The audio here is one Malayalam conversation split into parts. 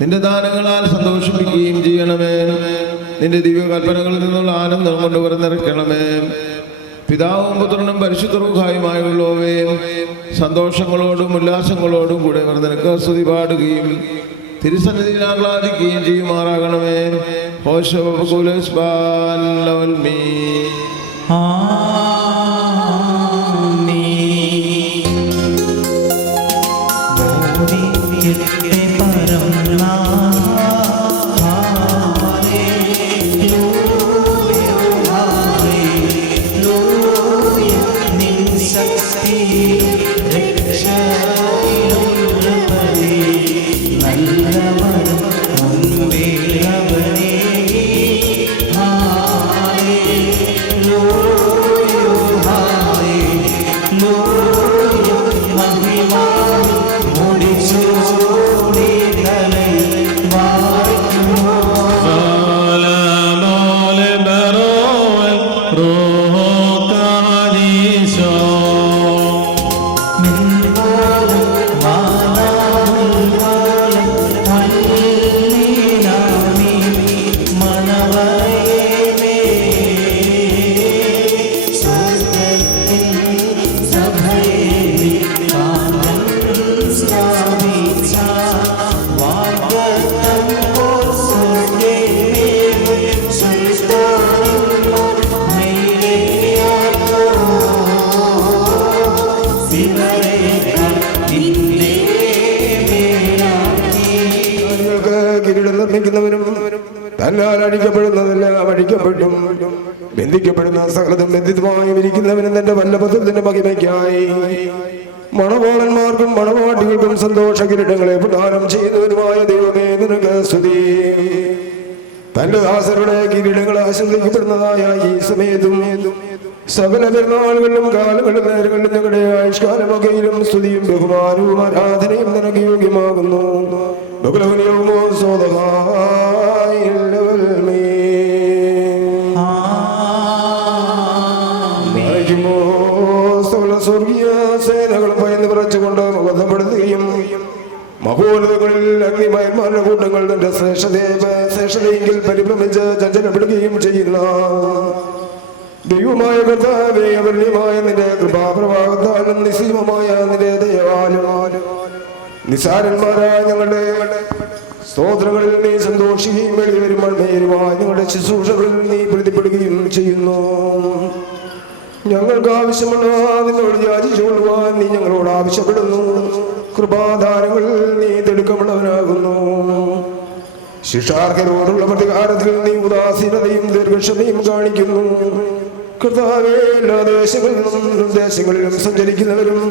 നിന്റെ ദാനങ്ങളാൽ സന്തോഷിപ്പിക്കുകയും ചെയ്യണമേ. നിന്റെ ദിവ്യകൽപ്പനകളിൽ നിന്നുള്ള ആനന്ദം കൊണ്ട് നിറയ്ക്കണമേ. പിതാവും പുത്രനും പരിശുദ്ധ റൂഹായുമായുള്ളവേ, സന്തോഷങ്ങളോടും ഉല്ലാസങ്ങളോടും കൂടെ നിനക്ക് സ്തുതി പാടുകയും തിരുസന്നിധിയിൽ ആഹ്ലാദിക്കുകയും ചെയ്യുമാറാകണമേ. ഹോശോ കുലസ്ബാൻ ലവൽമീ. തന്നാൽ അടിക്കപ്പെടുന്നതെല്ലാം അടിക്കപ്പെട്ടും ബന്ധിക്കപ്പെടുന്ന സകലതും ബന്ധിതമായും ഇരിക്കുന്നവനും തന്റെ വല്ലഭത്തിന്റെ മഹിമയ്ക്കായി മണവാളന്മാർക്കും മണവാട്ടികൾക്കും സന്തോഷ കിരീടങ്ങളെ പ്രദാനം ചെയ്യുന്നവനുമായ ദൈവമേ നിനക്ക് സ്തുതി. തന്റെ ദാസരുടെ കിരീടങ്ങൾ ആശംസിക്കപ്പെടുന്നതായ ഈ സമയത്തും സകല പെരുന്നാളുകളിലും കാലങ്ങളിലും നേരങ്ങളിലും ഞങ്ങളുടെ ആയുഷ്കാലമൊക്കെയിലും സ്തുതിയും ബഹുമാനവും ആരാധനയും നിനക്ക് യോഗ്യമാകുന്നു. സ്വർഗീയ സേനകൾ ഭയന്ന് വിറച്ചുകൊണ്ട് ബോധപ്പെടുത്തുകയും മഹോന്നതങ്ങളിൽ അഗ്നിമയന്മാരുടെ കൂട്ടങ്ങൾ തന്റെ ശ്രേഷ്ഠതയെങ്കിൽ പരിഭ്രമിച്ച് ചഞ്ചലപ്പെടുകയും ചെയ്യുന്ന ദൈവമായ കർത്താവേ, അവർണ്യമായ നിന്റെ കൃപാപ്രവാഹത്താലും നിസ്സീമമായ നിന്റെ ദയവാലും നിസാരന്മാരായ ഞങ്ങളുടെ സ്തോത്രങ്ങളിൽ നീ സന്തോഷിക്കുകയും വെളിവരും മൺമേരുവായി നിങ്ങളുടെ ശുശ്രൂഷകളിൽ നീ പ്രതിപ്പെടുകയും ചെയ്യുന്നു. ഞങ്ങൾക്ക് ആവശ്യമുള്ള നിന്നോട് യാചിച്ചുകൊള്ളുവാൻ നീ ഞങ്ങളോട് ആവശ്യപ്പെടുന്നു. കൃപാധാരങ്ങളിൽ നീ തിടുക്കമുള്ളവനാകുന്നു. ശിക്ഷാർഹരോടുള്ള പ്രതികാരത്തിൽ നീ ഉദാസീനതയും ദീർഘക്ഷമയും കാണിക്കുന്നു. കർത്താവേ, എല്ലാ ദേശങ്ങളിലും സഞ്ചരിക്കുന്നവരും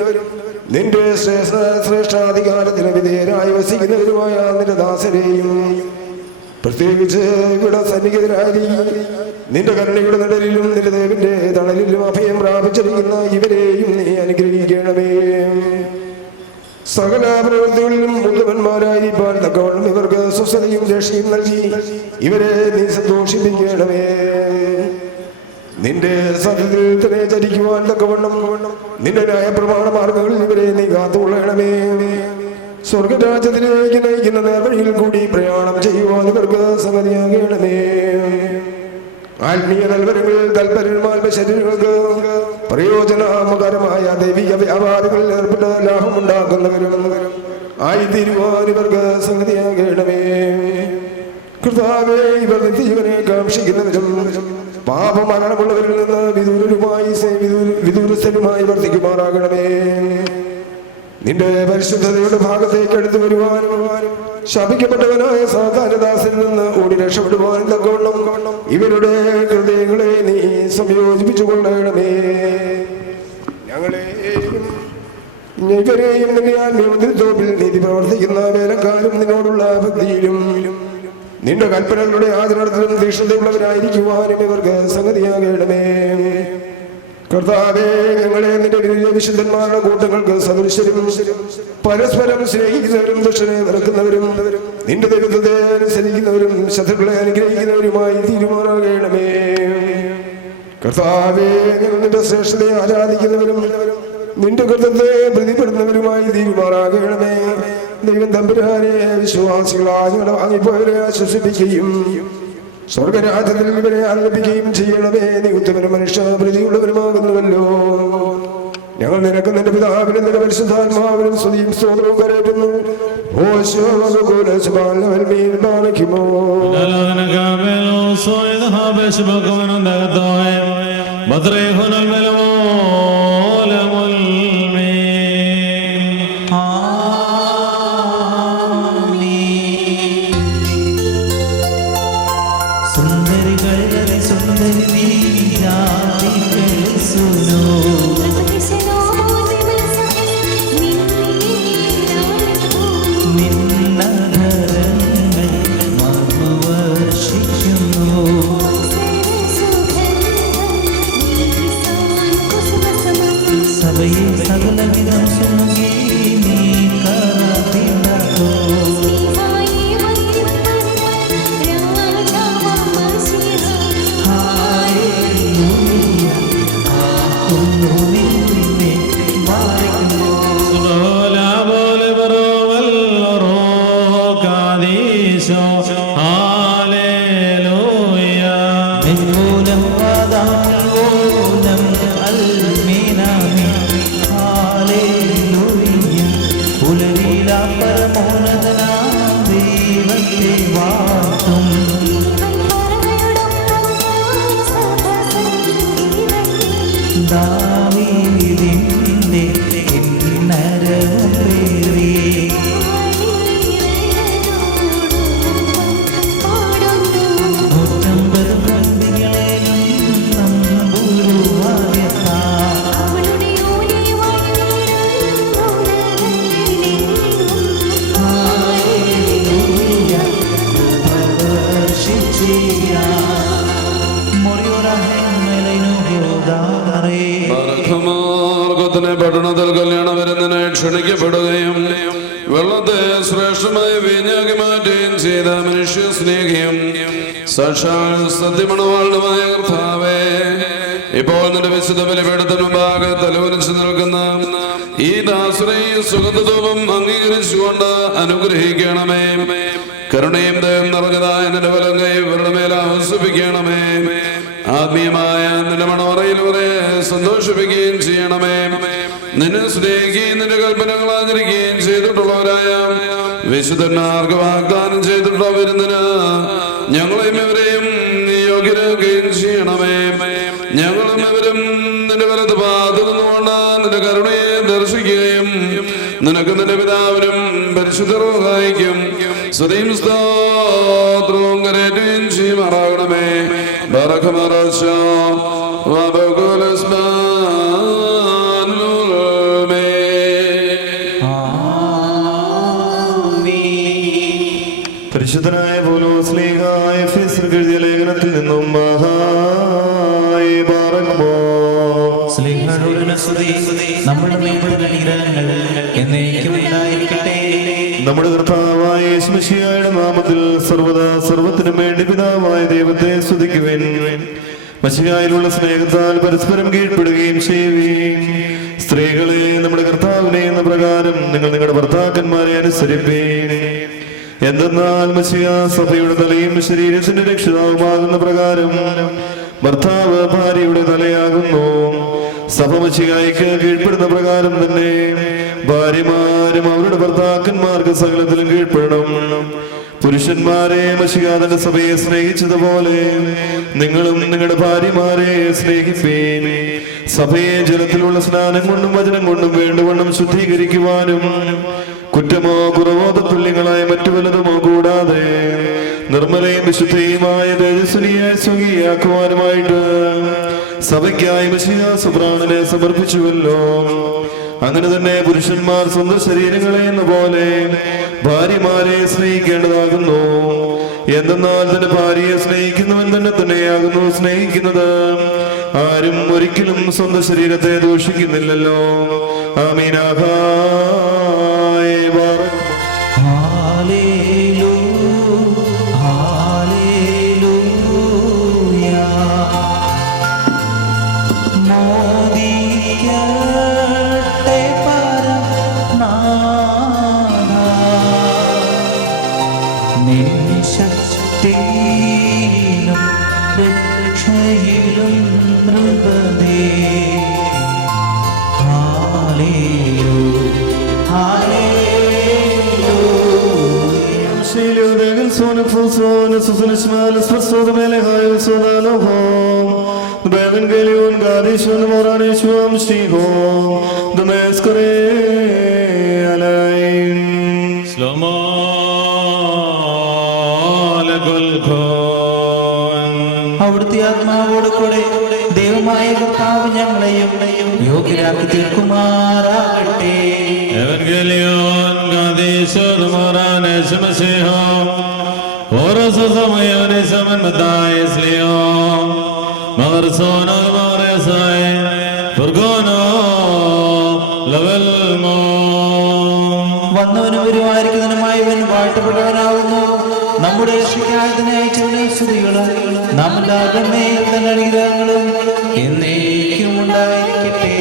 നിന്റെ ശ്രേഷ്ഠാധികാരത്തിന് വിധേയരായി വസിക്കുന്നവരുമായ നിന്റെ ദാസരെയും പ്രത്യേകിച്ച് ഇവിടെ സന്നിഹിതരായി നിന്റെ കരുണയുടെ നിഴലിലും നിന്റെ ദേവിന്റെ തണലിലും അഭയം പ്രാപിച്ചിരിക്കുന്ന ഇവരെയും നീ അനുഗ്രഹിക്കണമേ. സകല പ്രവൃത്തികളിലും ഉത്തമന്മാരായിരിക്കാൻ തക്കവണ്ണം ഇവർക്ക് സ്വസ്ഥതയും രക്ഷയും നൽകി ഇവരെ നീ സന്തോഷിപ്പിക്കണമേ. നിന്റെ സത്യത്തിൽ തന്നെ ചരിക്കുവാൻ തക്കവണ്ണം നിന്റെ ന്യായപ്രമാണ മാർഗങ്ങളിൽ ഇവരെ നീ കാത്തുകൊള്ളണമേ. സ്വർഗരാജ്യത്തിലേക്ക് നയിക്കുന്ന നേർവഴിയിൽ കൂടി പ്രയാണം ചെയ്യുവാൻ ഇവർക്ക് സംഗതിയാകണമേ. ആത്മീയ നൽവരങ്ങളിൽ തൽപരന്മാരുടെ ശരീരങ്ങൾക്ക് പ്രയോജനകരമായ ദൈവിക വ്യാപാരങ്ങളിൽ ഏർപ്പെട്ട് ലാഭമുണ്ടാക്കുന്നവരും ആയിത്തീരുവാൻ ഇവർക്ക് സംഗതിയാകണമേ. കർത്താവേ, ഇവർ നിത്യജീവനെ കാക്ഷിക്കുന്നവരും പാപമരണമുള്ളവരിൽ നിന്ന് വിദൂരസ്ഥരുമായി വർദ്ധിക്കുമാറാകണമേ. നിന്റെ പരിശുദ്ധതയുടെ ഭാഗത്തേക്ക് എടുത്തു വരുവാനും ശപിക്കപ്പെട്ടവനായ സാധാരണദാസനിൽ നിന്ന് ഓടി രക്ഷപ്പെടുവാനും തക്കവണ്ണം ഇവരുടെ ഹൃദയങ്ങളെ നീ സംയോജിപ്പിച്ചു കൊള്ളണമേ. ഇവരെയും നിന്റെ ആത്മീയത്തോപ്പിൽ നീതി പ്രവർത്തിക്കുന്ന വേലക്കാരും നിന്നോടുള്ള ഭക്തിയിലും നിന്റെ കൽപ്പനകളുടെ ആചരണത്തിലും തീക്ഷ്ണതയുള്ളവരായിരിക്കുവാനും ഇവർക്ക് സംഗതിയാകണമേ. കർത്താവേ, ഞങ്ങളെ നിന്റെ വിശുദ്ധന്മാരുടെ കൂട്ടങ്ങൾക്ക് സദൃശരും പരസ്പരം സ്നേഹിക്കുന്നവരും ദുഷ്ടനെ വെറുക്കുന്നവരും നിന്റെ ദൈവത്തെ അനുസരിക്കുന്നവരും ശത്രുക്കളെ അനുഗ്രഹിക്കുന്നവരുമായി തീരുമാനാകണമേ. കർത്താവേ, ഞങ്ങൾ നിന്റെ ശ്രേഷ്ഠതയെ ആരാധിക്കുന്നവരും നിന്റെ കൃത്യത്തെ പ്രതിപ്പെടുന്നവരുമായി തീരുമാനാകണമേ. ദൈവം തമ്പുരാനെ വിശ്വാസികളായി ഞങ്ങളെ വാങ്ങിപ്പോയവരെ ആശ്വസിപ്പിക്കുകയും സ്വർഗരാജ്യത്തിൽ ഇവരെ ആനന്ദിപ്പിക്കുകയും ചെയ്യണമേ. നീ ഉത്തമനും മനുഷ്യ പ്രതിയുള്ളവരുമാകുന്നുവല്ലോ. ഞങ്ങൾ നിനക്ക് നിന്റെ പിതാവിനും നിന്റെ പരിശുദ്ധാത്മാവിനും സ്തുതിയും സ്തോത്രവും കരയറ്റുന്നു. പട്ടണത്തിൽ കല്യാണ വിരുന്നിനെ ക്ഷണിക്കപ്പെടുകയും വെള്ളത്തെ ശ്രേഷ്ഠമായി വീഞ്ഞാക്കി മാറ്റുകയും ചെയ്ത മനുഷ്യ സ്നേഹിയും സാക്ഷാൽ സത്യമണവാളുമായ കർത്താവേ, ഇപ്പോൾ നിന്റെ വിശുദ്ധ ബലിപീഠത്തിന് മുമ്പാകെ തലവരിച്ചു നിൽക്കുന്ന ഈ ദാസരെയും സുഗന്ധധൂപം അംഗീകരിച്ചുകൊണ്ട് അനുഗ്രഹിക്കണമേ. കരുണയും ദയം നിറഞ്ഞതായ നിന്റെ വലങ്കൈ ഇവരുടെ മേൽ ആസ്വദിക്കണമേ. ആത്മീയമായ നിന്റെ മണവറയിൽ വരെ സന്തോഷിപ്പിക്കുകയും ചെയ്യണമേ. നിന്നെ സ്നേഹിക്കുകയും നിന്റെ കൽപ്പനകൾ ആചരിക്കുകയും ചെയ്തിട്ടുള്ളവരായ വിശുദ്ധന്മാർക്ക് വാഗ്ദാനം ചെയ്തിട്ടുള്ള വിരുന്നിന് ഞങ്ങളെയും ഇവരെയും യോഗ്യരാക്കുകയും ചെയ്യണമേ. ഞങ്ങളും ഇവരും നിന്റെ വലത് ഭാഗത്തു നിന്നുകൊണ്ട് നിന്റെ കരുണയെ ദർശിക്കുകയും നിനക്ക് നിന്റെ പിതാവിനും പരിശുദ്ധ റൂഹായിക്കും സ്തുതിയും സ്തോത്രവും കരേറ്റുകയും ചെയ്യുമാറാകണമേ. ബറഖമറശോ വബകുലസ്മാനുമേ. പരിശുദ്ധനായ പൗലോസ് ശ്ലീഹായ എഫെസ്യർക്ക് എഴുതിയ ലേഖനത്തിൽ നിന്നും നമ്മുടെ കർത്താവായ യേശുമിശിഹായുടെ നാമത്തിൽ സർവ്വദാ സർവ്വത്തിനും വേണ്ടി പിതാവായ ദൈവത്തെ സ്തുതിക്കുവിൻ. മശിഹായിലുള്ള സ്നേഹത്താൽ പരസ്പരം കീഴ്പ്പെടുകയും ചെയ്യുകയും സ്ത്രീകളെ നമ്മുടെ കർത്താവിനെ എന്ന പ്രകാരം നിങ്ങൾ നിങ്ങളുടെ ഭർത്താക്കന്മാരെ അനുസരിപ്പീൻ. എന്തെന്നാൽ മശിഹാ സഭയുടെ തലയും ശരീരത്തിന്റെ രക്ഷിതാവുമാകുന്ന പ്രകാരം ഭർത്താവ് ഭാര്യയുടെ തലയാകുന്നു. സഭ മശിഹായ്ക്ക് കീഴ്പ്പെടുന്ന പ്രകാരം തന്നെ ഭാര്യമാരും അവരുടെ ഭർത്താക്കന്മാർക്ക് സകലത്തിലും കീഴ്പ്പെടണം. പുരുഷന്മാരെ മശിഹാ തന്റെ സഭയെ സ്നേഹിച്ചതുപോലെ നിങ്ങളും നിങ്ങളുടെ ഭാര്യമാരെ സ്നേഹിപ്പീൻ. സഭയെ ജലത്തിലുള്ള സ്നാനം കൊണ്ടും വചനം കൊണ്ടും വേണ്ടുവണ്ണം ശുദ്ധീകരിക്കുവാനും കുറ്റമോ കുറവോ തുല്യങ്ങളായ മറ്റു വല്ലതുമോ കൂടാതെ നിർമ്മലയും വിശുദ്ധയുമായ തേജസ്വിനിയെ സ്വകീയാക്കുവാനുമായിട്ട് സഭയ്ക്കായി മശിഹാ സുബ്രാണനെ സമർപ്പിച്ചുവല്ലോ. അങ്ങനെ തന്നെ പുരുഷന്മാർ സ്വന്തം ശരീരങ്ങളെ എന്ന പോലെ ഭാര്യമാരെ സ്നേഹിക്കേണ്ടതാകുന്നു. എന്തെന്നാൽ തന്റെ ഭാര്യയെ സ്നേഹിക്കുന്നവൻ തന്നെ തന്നെയാകുന്നു സ്നേഹിക്കുന്നത്. ആരും ഒരിക്കലും സ്വന്തം ശരീരത്തെ ദൂഷിക്കുന്നില്ലല്ലോ. ആമീനാഹ. അവിടുത്തെ ആത്മാവോട് കൂടെ ദൈവമായ കർത്താവ് ഞങ്ങളെയും യോഗ്യരാക്കി തീർക്കുമാറാകട്ടെ. വന്നവനും വരുമായിരിക്കുന്നതിനുമായവൻ വാഴ്ത്തപ്പെട്ടവനാകുന്നു. നമ്മുടെ സ്തുതികളും നാം എല്ലാവരും അനുഗ്രഹങ്ങളും എന്നേക്കും ഉണ്ടായിരിക്കട്ടെ.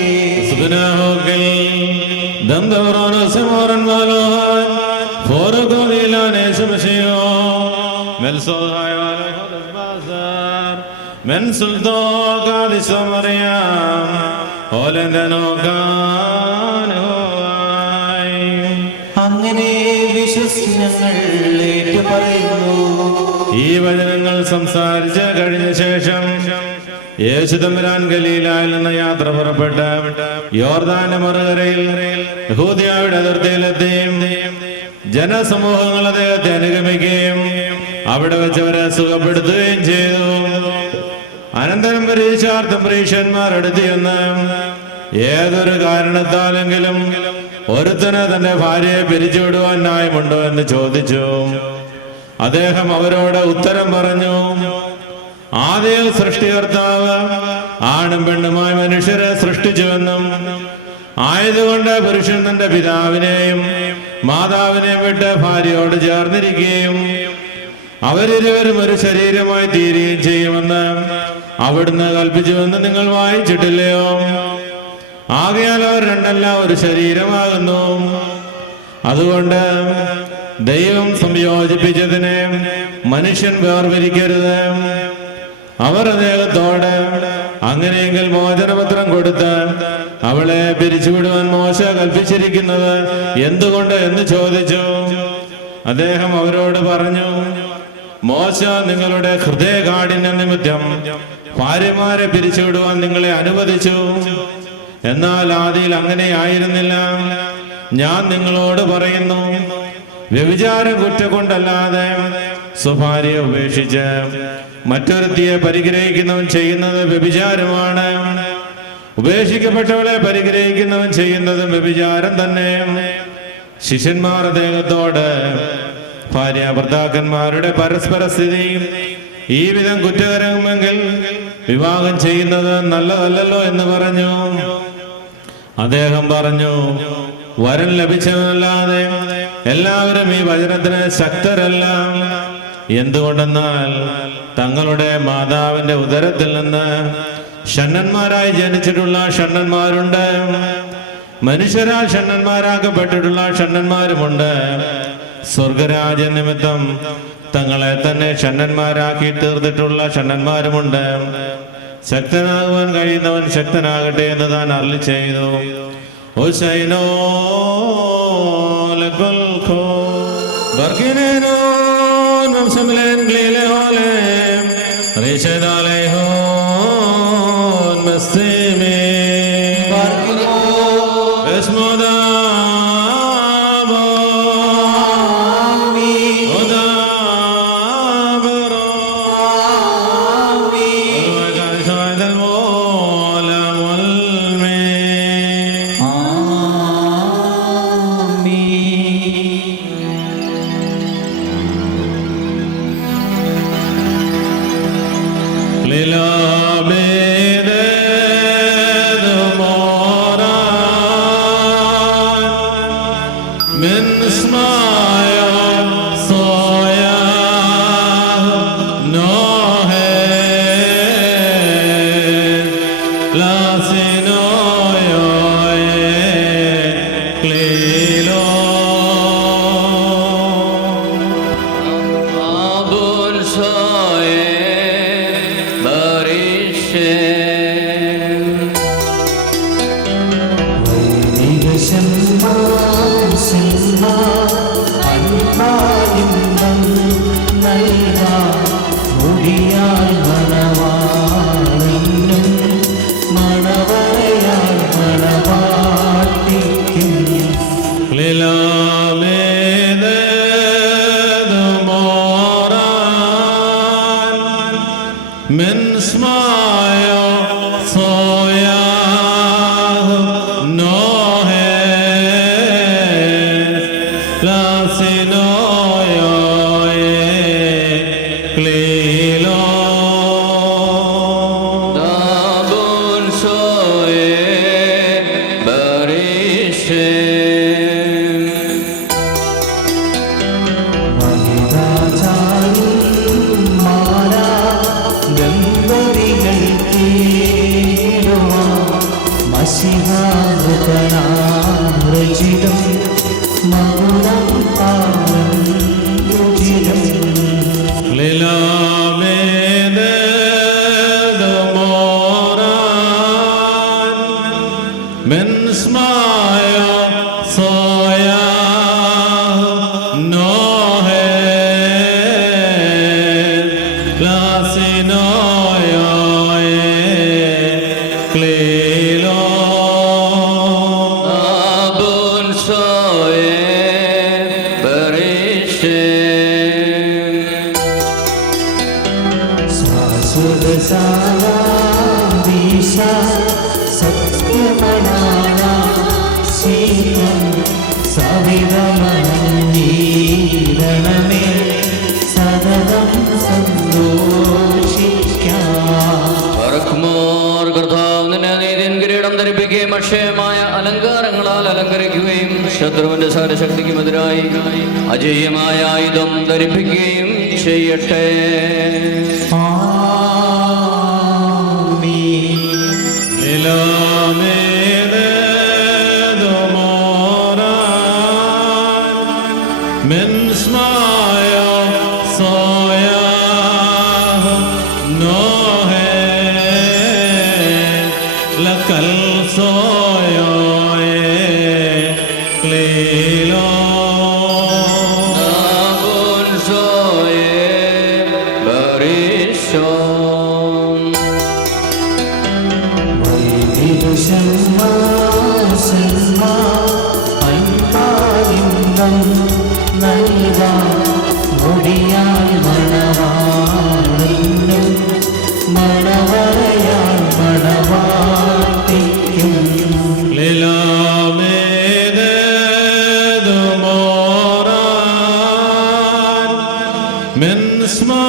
അങ്ങനെ വിശ്വസിച്ച് ഞങ്ങൾ ഏറ്റുപറയുന്നു. ഈ വചനങ്ങൾ സംസാരിച്ച് കഴിഞ്ഞ ശേഷം യേശു തമ്പുരാൻ ഗലീലയിൽ നിന്ന് യാത്ര പുറപ്പെട്ട് യോർദാന്റെ മറുകരയിൽ യഹൂദയുടെ അതിർത്തിയിലെത്തി. ജനസമൂഹങ്ങൾ അദ്ദേഹത്തെ അനുഗമിക്കുകയും അവിടെ വെച്ച് അവരെ സുഖപ്പെടുത്തുകയും ചെയ്തു. അനന്തരം പരീക്ഷാർത്ഥം പരീക്ഷന്മാർ അടുത്തിയെന്ന് ഏതൊരു കാരണത്താലെങ്കിലും ഒരുത്തന് തന്റെ ഭാര്യയെ പിരിച്ചുവിടുവാൻ ന്യായമുണ്ടോ എന്ന് ചോദിച്ചു. അദ്ദേഹം അവരോട് ഉത്തരം പറഞ്ഞു, ആദിയിൽ സൃഷ്ടികർത്താവ് ആണും പെണ്ണുമായി മനുഷ്യരെ സൃഷ്ടിച്ചുവെന്നും ആയതുകൊണ്ട് പുരുഷൻ തന്റെ പിതാവിനെയും മാതാവിനെയും വിട്ട് ഭാര്യയോട് ചേർന്നിരിക്കുകയും അവരിരുവരും ഒരു ശരീരമായി തീരുകയും ചെയ്യുമെന്ന് അവിടുന്ന് കൽപ്പിച്ചുവെന്ന് നിങ്ങൾ വായിച്ചിട്ടില്ലയോ? ആകയാൽ അവർ രണ്ടല്ല ഒരു ശരീരമാകുന്നു. അതുകൊണ്ട് ദൈവം സംയോജിപ്പിച്ചതിനെ മനുഷ്യൻ വേർതിരിക്കരുത്. അവർ അദ്ദേഹത്തോട് അങ്ങനെയെങ്കിൽ മോചനപത്രം കൊടുത്ത് അവളെ പിരിച്ചുവിടുവാൻ മോശ കൽപ്പിച്ചിരിക്കുന്നത് എന്തുകൊണ്ട് എന്ന് ചോദിച്ചു. അദ്ദേഹം അവരോട് പറഞ്ഞു, മോശ നിങ്ങളുടെ ഹൃദയകാഠിന്യ നിമിത്തം ഭാര്യമാരെ പിരിച്ചുവിടുവാൻ നിങ്ങളെ അനുവദിച്ചു. എന്നാൽ ആദിയിൽ അങ്ങനെ ആയിരുന്നില്ല. ഞാൻ നിങ്ങളോട് പറയുന്നു, വ്യഭിചാര കുറ്റം കൊണ്ടല്ലാതെ സ്വഭാര്യയെ ഉപേക്ഷിച്ച് മറ്റൊരുത്തിയെ പരിഗ്രഹിക്കുന്നവൻ ചെയ്യുന്നത് വ്യഭിചാരമാണ്. ഉപേക്ഷിക്കപ്പെട്ടവളെ പരിഗ്രഹിക്കുന്നവൻ ചെയ്യുന്നത് വ്യഭിചാരം തന്നെ. ശിഷ്യന്മാർ അദ്ദേഹത്തോട്, ഭാര്യ ഭർത്താക്കന്മാരുടെ പരസ്പര സ്ഥിതി ഈ വിധം കുറ്റകരമെങ്കിൽ വിവാഹം ചെയ്യുന്നത് നല്ലതല്ലല്ലോ എന്ന് പറഞ്ഞു. അദ്ദേഹം പറഞ്ഞു, വരൻ ലഭിച്ചവനല്ലാതെ എല്ലാവരും ഈ വചനത്തിന് ശക്തരല്ല. എന്തുകൊണ്ടെന്നാൽ തങ്ങളുടെ മാതാവിന്റെ ഉദരത്തിൽ നിന്ന് ഷണ്ണന്മാരായി ജനിച്ചിട്ടുള്ള ഷണ്ണന്മാരുണ്ട്, മനുഷ്യരാൽ ഷണ്ണന്മാരാക്കപ്പെട്ടിട്ടുള്ള ഷണ്ണന്മാരുമുണ്ട്. സ്വർഗരാജ്യ നിമിത്തം തങ്ങളെ തന്നെ ഷണ്ണന്മാരാക്കി തീർന്നിട്ടുള്ള ഷണ്ണന്മാരുമുണ്ട്. ശക്തനാകുവാൻ കഴിയുന്നവൻ ശക്തനാകട്ടെ എന്ന് താൻ അരുളി ചെയ്തു. ഹുസൈനോ ലക്കുൽ ഖോ ബർഗിനോ നംസമലൻ ഗ്ലീലഹോലെ റിഷദാലൈഹോ മസ്തിമേ ബസ്മോദാ അക്ഷയമായ അലങ്കാരങ്ങളാൽ അലങ്കരിക്കുകയും ശത്രുവിന്റെ സാരശക്തിക്കുമെതിരായി അജയ്യമായ ആയുധം ധരിപ്പിക്കുകയും ചെയ്യട്ടെ. ആനന്ദം നൽകാൻ മുടിയാൽ മണവാളനും മണവറയാൽ മണവാട്ടിക്കും من اسماء